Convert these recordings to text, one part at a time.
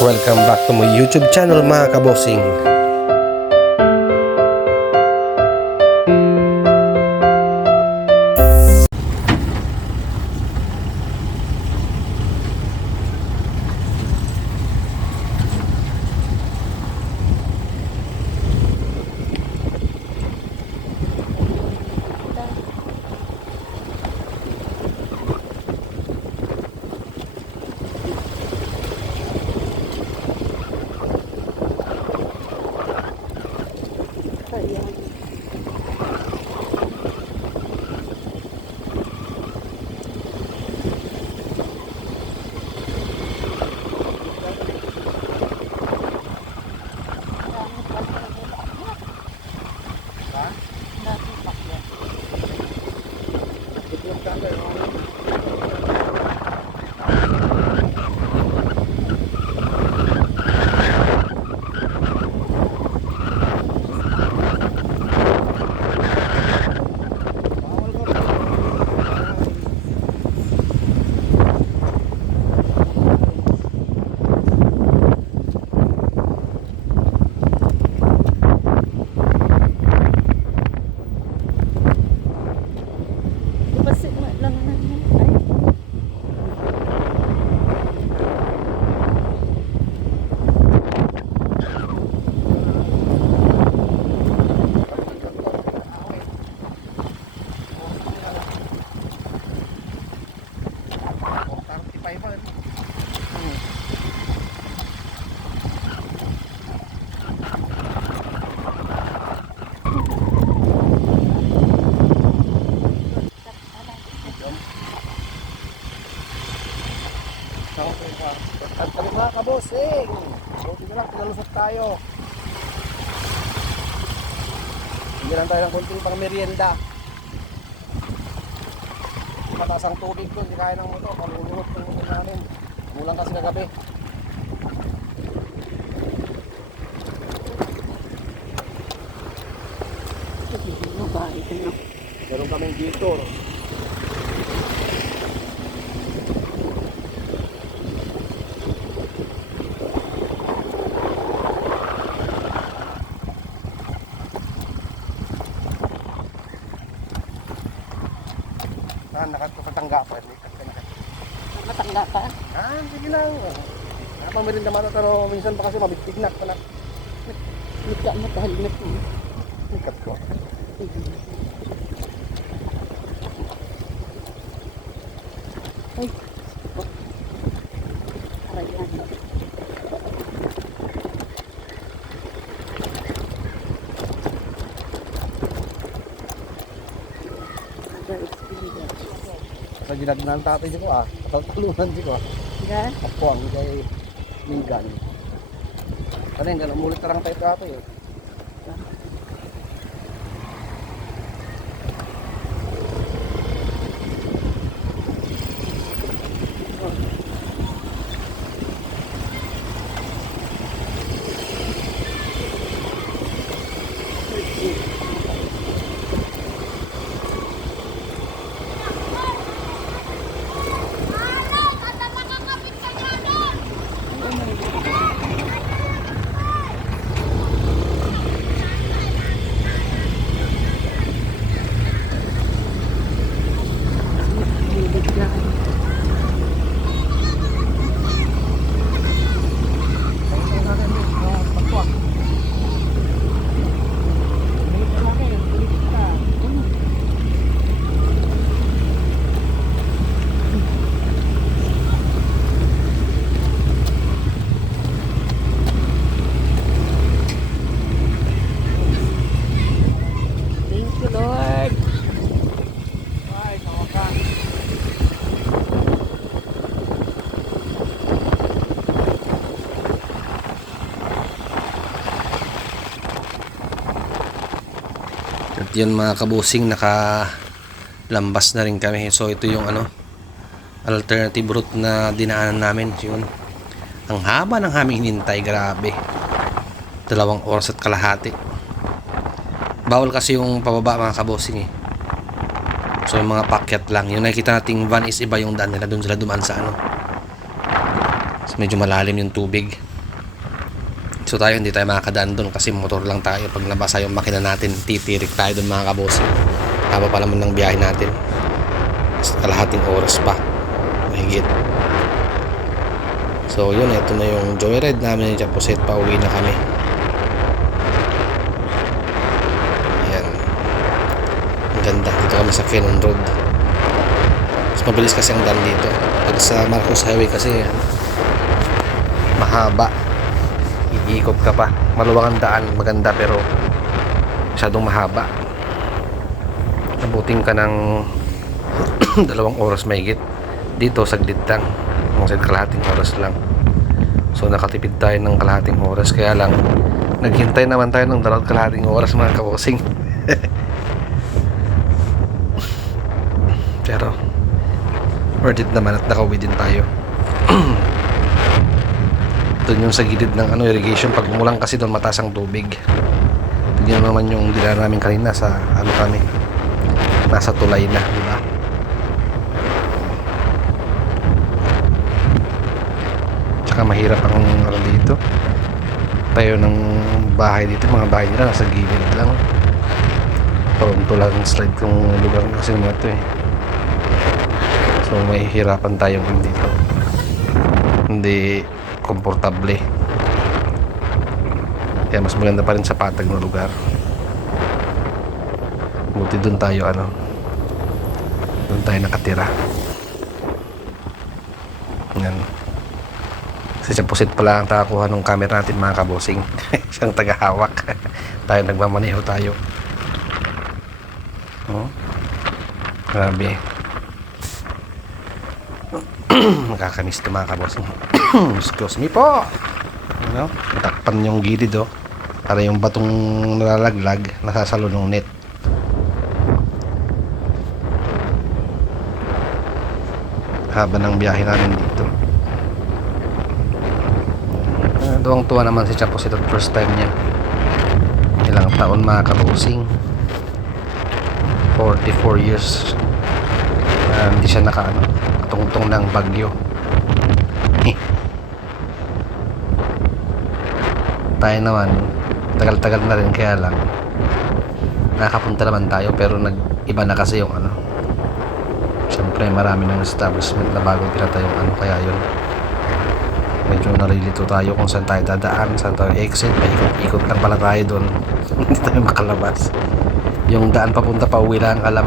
Welcome back to my YouTube channel mga kabosing. Ipasin mo lang naman. Ay. At kami mga kabosing, buti na lang, pinalusot tayo. Hindi lang tayo ng konting pang merienda. Mataas ang tubig doon, hindi kaya ng motor, palulunod ng motor namin. Mulang kasi kagabi. Meron kaming dito. Ah, nakatangga pa. Likat ka na. Matanda pa. Ah, meron naman ito, pero minsan pa kasi mabigtignak pa na. Nika mo na po. Likat ko. Ay. Arayan. Sa ginagnan tatay ko ah. Tatulunan ko ah. Ga? Ako ang kay Minggan. Ano yung ganun, mulit tarang tayo tayo eh. Hilig ka. Ayun na natin, mga pagtuwa. Mulit ka lang eh, mulit ka. Thank you, Lord. Ay, kawakan. Yun mga kabosing, naka lambas na rin kami. So ito yung ano, alternative route na dinaanan namin. Yun. Ang haba ng aming hinintay, grabe. Dalawang oras at kalahati. Bawal kasi yung pababa mga kabosing eh. So yung mga pakyat lang. Yung nakikita nating van is iba yung daan nila. Doon sila dumaan sa ano. So, medyo malalim yung tubig. Diretso tayo, hindi tayo makakadaan doon kasi motor lang tayo. Pag nabasa yung makina natin, titirik tayo doon mga kabossing. Haba pa naman ng biyahe natin. Kalahating oras pa. Mahigit. So yun, ito na yung joyride namin ni Japoset. Pauwi na kami. Ayan. Ang ganda. Dito kami sa Canon Road. Mas mabilis kasi ang daan dito. Pag sa Marcos Highway kasi ano, mahaba. Iikot ka pa. Maluwang ang daan. Maganda pero masyadong mahaba. Nabuting ka ng dalawang oras mahigit. Dito, saglit lang. Mga kalahating oras lang. So, nakatipid tayo ng kalahating oras. Kaya lang, naghintay naman tayo ng dalawang kalahating oras mga kabosing. Pero, worth it naman at nakauwi din tayo. doon yung sa gilid ng ano, irrigation. Pag umulan kasi doon mataas ang tubig. Tignan naman yung dila namin kanina sa ano kami. Nasa tulay na, di ba? Tsaka mahirap ang ano dito. Tayo ng bahay dito, mga bahay nila nasa gilid lang. Toronto lang slide kung lugar kasi naman ito eh. So may hirapan tayong dito. Hindi komportable. Kaya mas maganda pa rin sa patag na lugar. Buti doon tayo ano. Doon tayo nakatira. Yan. Kasi sa pusit pala ang nakakuha ng camera natin mga kabosing. Siyang tagahawak. tayo nagmamaneho tayo. Oh. Grabe. Nakakamiss to mga kabosing. Excuse me po. Ano? Takpan yung gilid oh. Para yung batong nalalaglag nasasalo ng net. Haba ng biyahe namin dito. Uh, Tuwang tuwa naman si Chapo ito first time niya. Ilang taon mga kabosing. 44 years. Uh, hindi siya naka ano, tungtong ng bagyo. tayo naman tagal-tagal na rin kaya lang. Nakapunta naman tayo pero nag iba na kasi yung ano. Syempre marami ng establishment na bago pinatayong ano kaya yun. Medyo narilito tayo kung saan tayo dadaan saan tayo exit. Paikot-ikot lang pala tayo doon hindi tayo makalabas. Yung daan papunta pa uwi lang alam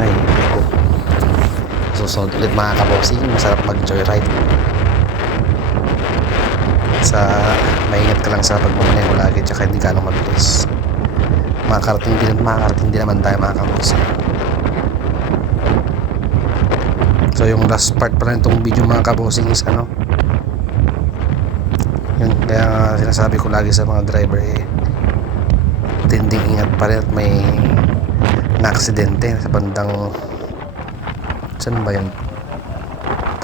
ay ko susunod ulit mga kabosing masarap mag joyride sa maingat ka lang sa pagmamaneho lagi tsaka hindi ka ano mabilis. Makakarating din makakarating din naman tayo mga kabosing so yung last part pa rin itong video mga kabosing is ano? Yun kaya sinasabi ko lagi sa mga driver eh tinding ingat pa rin at may na-aksidente sa bandang saan ba yun?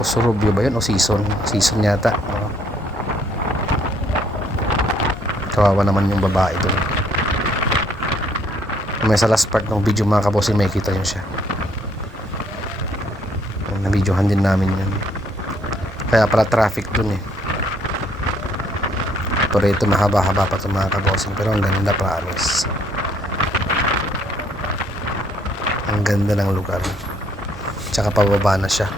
Pusurubyo ba yun o season? Season yata no? kawawa naman yung babae doon. May sa last part ng video mga kabosin may kita yun siya. Nabidyohan din namin yun. Kaya pala traffic dun eh. Pero ito mahaba-haba pa ito mga kabosin pero ang ganda promise. Ang ganda ng lugar tsaka pababa na siya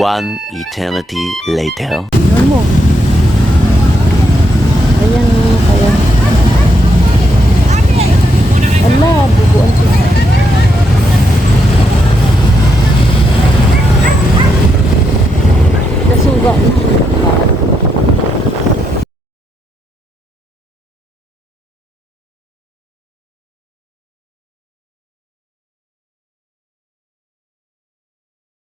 One eternity later.